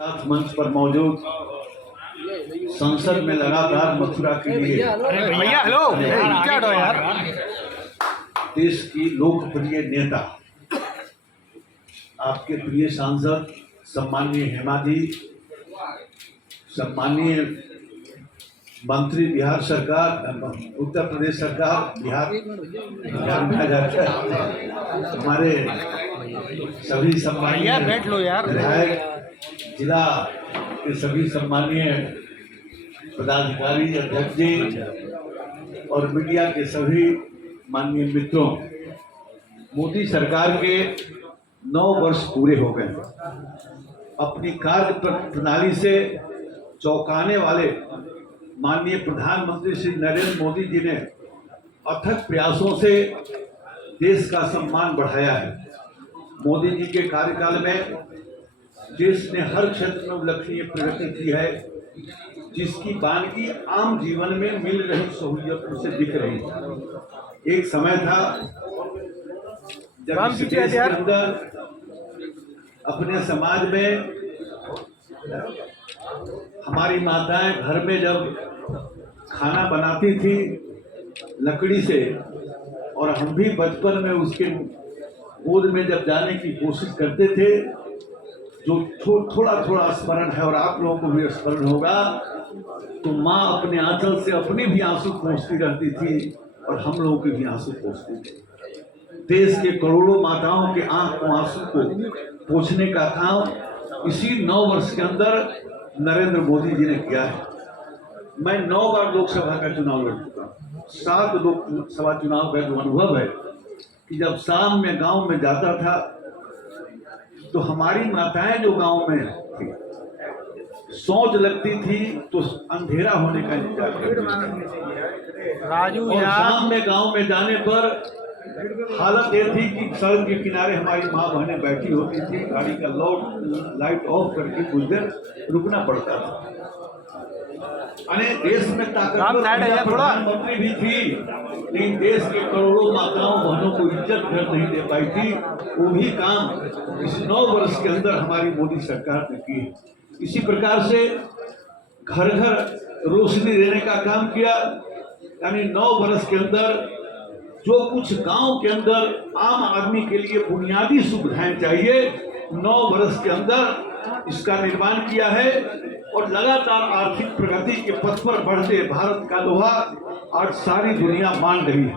साथ मंच पर मौजूद संसद में लगातार मथुरा के लिए भैया हेलो नीचे हटो यार। देश की लोकप्रिय नेता आपके प्रिय सांसद सम्माननीय हेमा जी, सम्माननीय मंत्री बिहार सरकार, उत्तर प्रदेश सरकार, बिहार में आ जाता है, हमारे सभी सम्माननीय बैठ लो यार, विधायक, जिला के सभी सम्माननीय पदाधिकारी, अध्यक्ष जी और मीडिया के सभी माननीय मित्रों, मोदी सरकार के 9 वर्ष पूरे हो गए। अपनी कार्य प्रणाली से चौंकाने वाले माननीय प्रधानमंत्री श्री नरेंद्र मोदी जी ने अथक प्रयासों से देश का सम्मान बढ़ाया है। मोदी जी के कार्यकाल में देश ने हर क्षेत्र में उल्लेखनीय प्रगति की है, जिसकी बानगी आम जीवन में मिल रही सहूलियतों से दिख रही है। एक समय था जब इस देश के अंदर अपने समाज में हमारी माताएं घर में जब खाना बनाती थी लकड़ी से, और हम भी बचपन में उसके गोद में जब जाने की कोशिश करते थे, जो थोड़ा थोड़ा स्मरण है और आप लोगों को भी स्मरण होगा, तो माँ अपने आंचल से अपने भी आंसू पोंछती रहती थी और हम लोगों के भी आंसू पोंछते थे। देश के करोड़ों माताओं के आंख को आंसू को पोंछने का काम इसी 9 वर्ष के अंदर नरेंद्र मोदी जी ने किया है। मैं 9 बार लोकसभा का चुनाव लड़ चुका हूँ। 7 लोकसभा चुनाव का जो अनुभव है कि जब शाम में गांव में जाता था तो हमारी माताएं जो गांव में थी, सोच लगती थी तो अंधेरा होने का इंतजार करती थी। राजू और शाम में गांव में जाने पर हालत ये थी कि सड़क के किनारे हमारी माँ बहनें बैठी होती थी, गाड़ी का लाइट ऑफ करके कुछ देर रुकना पड़ता था। अने देश में ताकतवर प्रधानमंत्री भी थी, लेकिन देश के करोड़ों माताओं बहनों को इज्जत घर नहीं दे पाई थी। वो भी काम इस 9 वर्ष के अंदर हमारी मोदी सरकार ने की। इसी प्रकार से घर घर रोशनी देने का काम किया, यानी 9 वर्ष के अंदर जो कुछ गांव के अंदर आम आदमी के लिए बुनियादी सुविधाएं चाहिए, 9 वर्ष के अंदर इसका निर्माण किया है। और लगातार आर्थिक प्रगति के पथ पर बढ़ते भारत का लोहा आज सारी दुनिया मान रही है।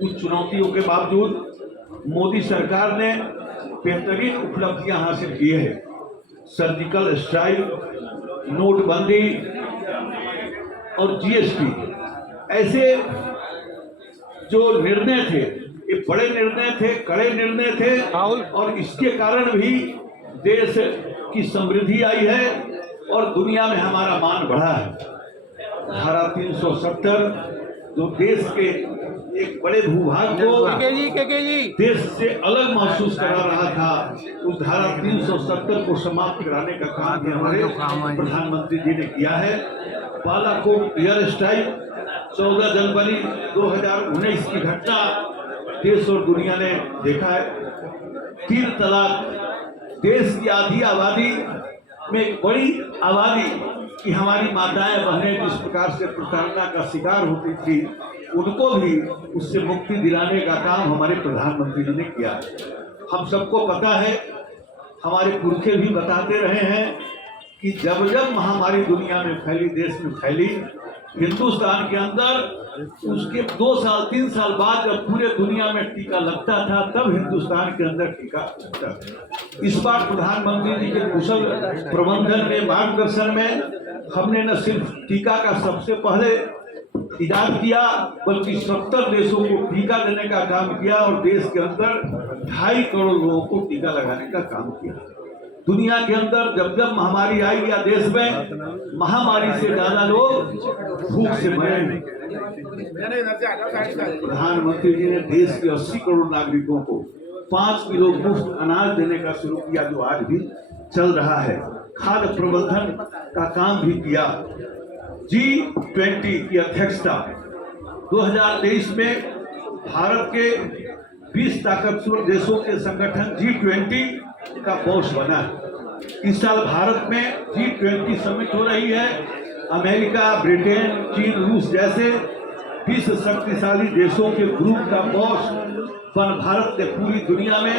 कुछ चुनौतियों के बावजूद मोदी सरकार ने बेहतरीन उपलब्धियां हासिल की है। सर्जिकल स्ट्राइक, नोटबंदी और जीएसटी ऐसे जो निर्णय थे, ये बड़े निर्णय थे, कड़े निर्णय थे, और इसके कारण भी देश की समृद्धि आई है और दुनिया में हमारा मान बढ़ा है। धारा 370 जो देश के एक बड़े भूभाग को देश से अलग महसूस करा रहा था, उस धारा 370 को समाप्त कराने का काम भी हमारे प्रधानमंत्री जी ने किया है। बालाकोट एयर स्ट्राइक 14 जनवरी 2019 की घटना देश और दुनिया ने देखा है। 3 तलाक, देश की आधी आबादी में एक बड़ी आबादी की हमारी माताएं बहनें जिस प्रकार से प्रताड़ना का शिकार होती थी, उनको भी उससे मुक्ति दिलाने का काम हमारे प्रधानमंत्री जी ने किया है। हम सबको पता है, हमारे पुरखे भी बताते रहे हैं कि जब जब महामारी दुनिया में फैली, देश में फैली, हिंदुस्तान के अंदर उसके 2 साल 3 साल बाद जब पूरे दुनिया में टीका लगता था, तब हिंदुस्तान के अंदर टीका लगता था। इस बार प्रधानमंत्री जी के कुशल प्रबंधन में, मार्गदर्शन में हमने न सिर्फ टीका का सबसे पहले इजाद किया, बल्कि 70 देशों को टीका देने का काम किया और देश के अंदर 2.5 करोड़ लोगों को टीका लगाने का काम किया। दुनिया के अंदर जब जब महामारी आई या देश में, महामारी से ज्यादा लोग भूख से मरे। प्रधानमंत्री जी ने देश के 80 करोड़ नागरिकों को 5 किलो मुफ्त अनाज देने का शुरू किया, जो आज भी चल रहा है। खाद्य प्रबंधन का काम भी किया। G20 की अध्यक्षता 2023 में भारत के 20 ताकतवर देशों के संगठन G20 का बॉस बना है। इस साल भारत में G20 समिट हो रही है। अमेरिका, ब्रिटेन, चीन, रूस जैसे विश्व शक्तिशाली देशों के ग्रुप का बॉस बन भारत ने पूरी दुनिया में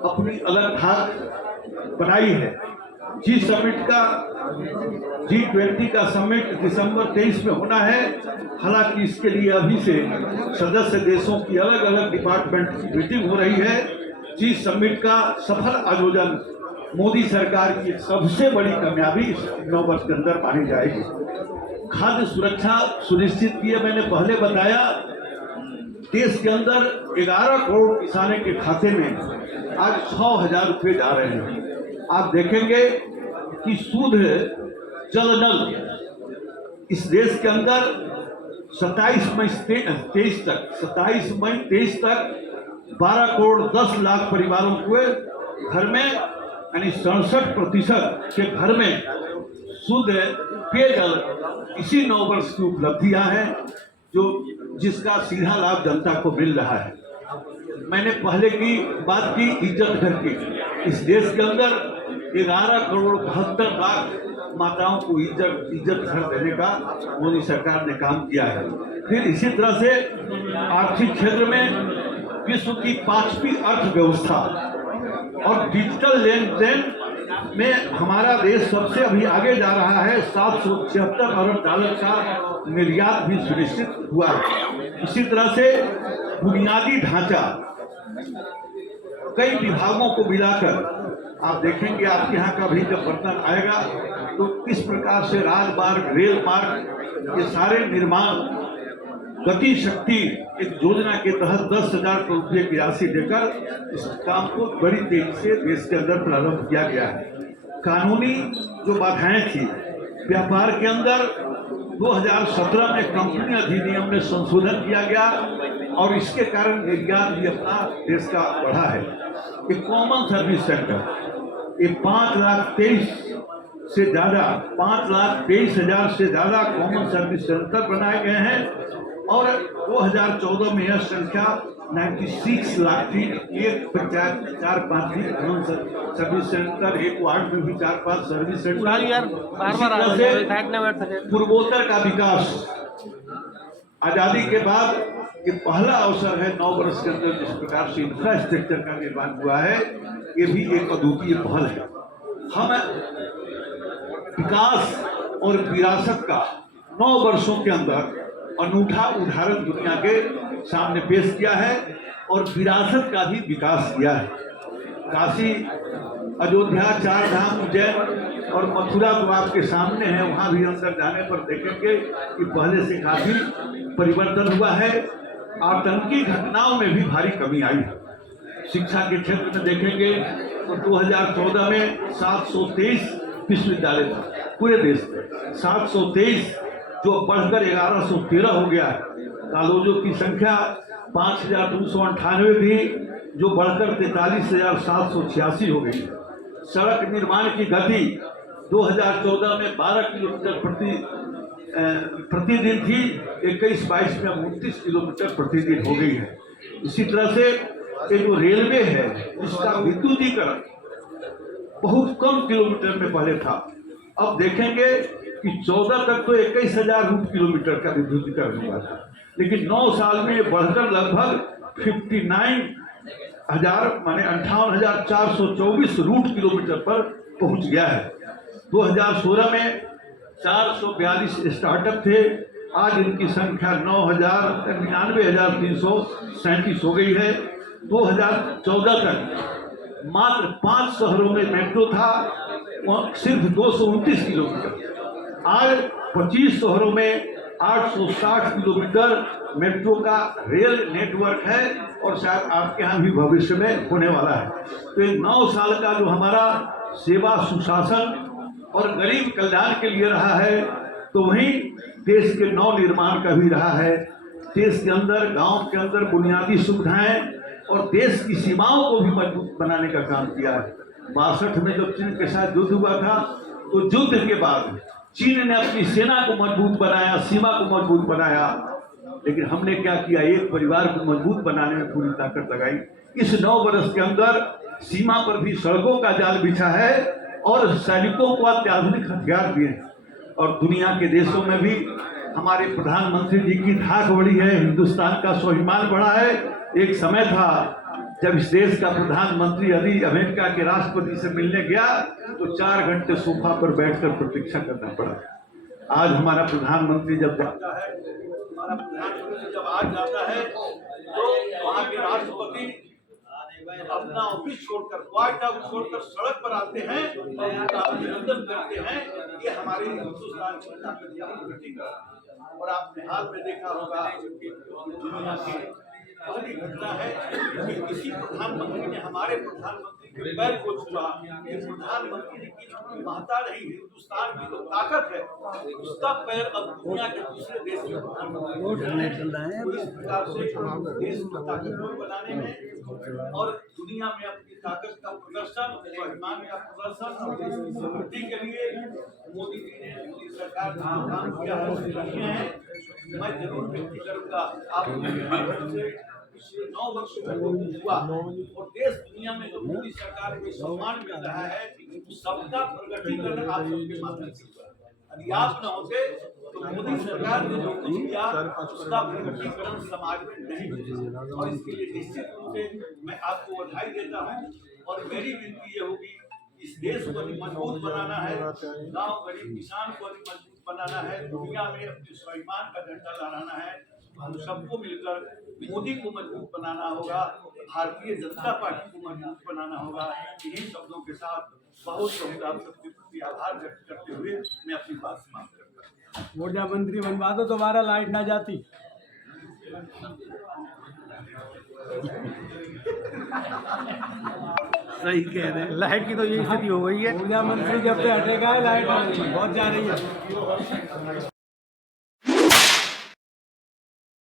अपनी अलग धाक बनाई है। G20 का समिट दिसंबर 23 में होना है। हालांकि इसके लिए अभी से सदस्य देशों की अलग अलग डिपार्टमेंट की मीटिंग हो रही है। जी समिट का सफल आयोजन मोदी सरकार की सबसे बड़ी कामयाबी इस 9 वर्ष के अंदर मानी जाएगी। खाद्य सुरक्षा सुनिश्चित की है। मैंने पहले बताया देश के अंदर 11 करोड़ किसानों के खाते में आज 6,000 रुपये जा रहे हैं। आप देखेंगे कि शुद्ध जल नल इस देश के अंदर 27 मई 23 तक 12 करोड़ 10 लाख परिवारों के घर में यानी 67% के घर में शुद्ध पेयजल इसी 9 वर्ष की उपलब्धियां हैं जो जिसका सीधा लाभ जनता को मिल रहा है। मैंने पहले की बात की इज्जत घर की। इस देश के अंदर 11 करोड़ 72 लाख माताओं को इज्जत घर देने का मोदी सरकार ने काम किया है। फिर इसी तरह से आर्थिक क्षेत्र में विश्व की 5वीं अर्थव्यवस्था और डिजिटल लेन देन में हमारा देश सबसे अभी आगे जा रहा है। 776 अरब डॉलर का निर्यात भी सुनिश्चित हुआ है। इसी तरह से बुनियादी ढांचा कई विभागों को मिलाकर आप देखेंगे आपके यहाँ का भी जब बर्तन आएगा तो किस प्रकार से राजमार्ग, रेल मार्ग ये सारे निर्माण गति शक्ति एक योजना के तहत 10,000 करोड़ रुपये की राशि देकर इस काम को बड़ी तेजी से देश के अंदर प्रारंभ किया गया है। कानूनी जो बाधाएं थी व्यापार के अंदर 2017 में कंपनी अधिनियम में संशोधन किया गया और इसके कारण निर्यात भी अपना देश का बढ़ा है। एक कॉमन सर्विस सेंटर ये 5,23,000 से ज़्यादा कॉमन सर्विस सेंटर बनाए गए हैं और 2014 में यह संख्या 96 लाख थी। एक पंचायत 4-5 थी कॉमन सर्विस सेंटर, एक वार्ड में भी 4-5 सर्विस सेंटर। पूर्वोत्तर का विकास आजादी के बाद ये पहला अवसर है 9 वर्ष के अंदर जिस प्रकार से इंफ्रास्ट्रक्चर का निर्माण हुआ है ये भी एक अद्वितीय पहल है। हम विकास और विरासत का 9 वर्षों के अंदर अनूठा उदाहरण दुनिया के सामने पेश किया है और विरासत का भी विकास किया है। काशी, अयोध्या, 4 धाम, उज्जैन और मथुरा तो आपके सामने है। वहाँ भी अंदर जाने पर देखेंगे कि पहले से काफी परिवर्तन हुआ है। आतंकी घटनाओं में भी भारी कमी आई है। शिक्षा के क्षेत्र में देखेंगे तो 2014 में 723 विश्वविद्यालय था पूरे देश में, 723 जो बढ़कर 1113 हो गया है। कॉलेजों की संख्या 5,298 थी जो बढ़कर 43,786 हो गई। सड़क निर्माण की गति 2014 में 12 किलोमीटर प्रतिदिन थी, 21-22 में 29 किलोमीटर प्रतिदिन हो गई है। इसी तरह से ये जो रेलवे है उसका विद्युतीकरण बहुत कम किलोमीटर में पहले था। अब देखेंगे कि 14 तक तो 21,000 किलोमीटर का विद्युतीकरण हुआ था, लेकिन 9 साल में बढ़कर लगभग 59,000 माने 58,424 रूट किलोमीटर पर पहुंच गया है। 2016 में 442 स्टार्टअप थे, आज इनकी संख्या 99,337 हो गई है। 2014 तक मात्र 5 शहरों में मेट्रो था, सिर्फ 229 किलोमीटर। आज 25 शहरों में 860 किलोमीटर मेट्रो का रेल नेटवर्क है और शायद आपके यहाँ भी भविष्य में होने वाला है। तो ये 9 साल का जो हमारा सेवा, सुशासन और गरीब कल्याण के लिए रहा है, तो वहीं देश के नव निर्माण का भी रहा है। देश के अंदर, गांव के अंदर बुनियादी सुविधाएं और देश की सीमाओं को भी मजबूत बनाने का काम किया है। 62 में जब चीन के साथ युद्ध हुआ था तो युद्ध के बाद चीन ने अपनी सेना को मजबूत बनाया, सीमा को मजबूत बनाया, लेकिन हमने क्या किया, एक परिवार को मजबूत बनाने में पूरी ताकत लगाई। इस 9 वर्ष के अंदर सीमा पर भी सड़कों का जाल बिछा है और सैनिकों को अत्याधुनिक हथियार दिए और दुनिया के देशों में भी हमारे प्रधानमंत्री जी की धाक बढ़ी है, हिंदुस्तान का स्वाभिमान बढ़ा है। एक समय था जब इस देश का प्रधानमंत्री यदि अमेरिका के राष्ट्रपति से मिलने गया तो 4 घंटे सोफा पर बैठकर प्रतीक्षा करना पड़ा। आज हमारा प्रधानमंत्री जब जाता है, तो वहाँ के राष्ट्रपति अपना ऑफिस छोड़कर, व्हाइट हाउस छोड़कर सड़क पर आते हैं और उनका अभिनंदन करते हैं। ये हमारे हिंदुस्तान की ताकत का प्रतीक है। और आपने हाल में देखा होगा दुनिया की पहली घटना है कि किसी प्रधानमंत्री ने हमारे प्रधानमंत्री के पैर को छुआ। ये प्रधानमंत्री की महत्ता नहीं, हिंदुस्तान की तो ताकत है, उसका पैर अब दुनिया के दूसरे देश के प्रधानमंत्री इस प्रकार से देश को ताकतवर बनाने में और दुनिया में अपनी ताकत का प्रदर्शन, स्वाभिमान का प्रदर्शन और देश की समृद्धि के लिए मोदी जी ने, मोदी सरकार ने जो काम किया है उसके लिए है। मैं जरूर व्यक्ति करूंगा आपसे पिछले 9 वर्षों में हुआ और देश दुनिया में जो मोदी सरकार को सम्मान मिल रहा है, सबका प्रगटीकरण आप सबके माध्यम से हुआ। यदि आप न होते तो मोदी सरकार ने जो कुछ किया उसका प्रगटीकरण समाज में नहीं हुआ। और इसके लिए निश्चित रूप से मैं आपको बधाई देता हूँ। और मेरी विनती ये होगी, इस देश को अधिक मजबूत बनाना है, गांव गरीब किसान को अधिक मजबूत बनाना है, दुनिया में अपने स्वाभिमान का झंडा लहराना है। हम सबको मिलकर मोदी को मजबूत बनाना होगा, भारतीय जनता पार्टी को मजबूत बनाना होगा। इन्हीं शब्दों के साथ बहुत बहुत आप सबके प्रति आभार व्यक्त करते हुए मैं अपनी बात समाप्त करता हूँ। ऊर्जा मंत्री बनवा दो, दोबारा लाइट ना जाती। सही कह रहे हैं, लाइट की तो यही स्थिति हो गई है। ऊर्जा मंत्री जब से हटेगा है लाइट बहुत जा रही है।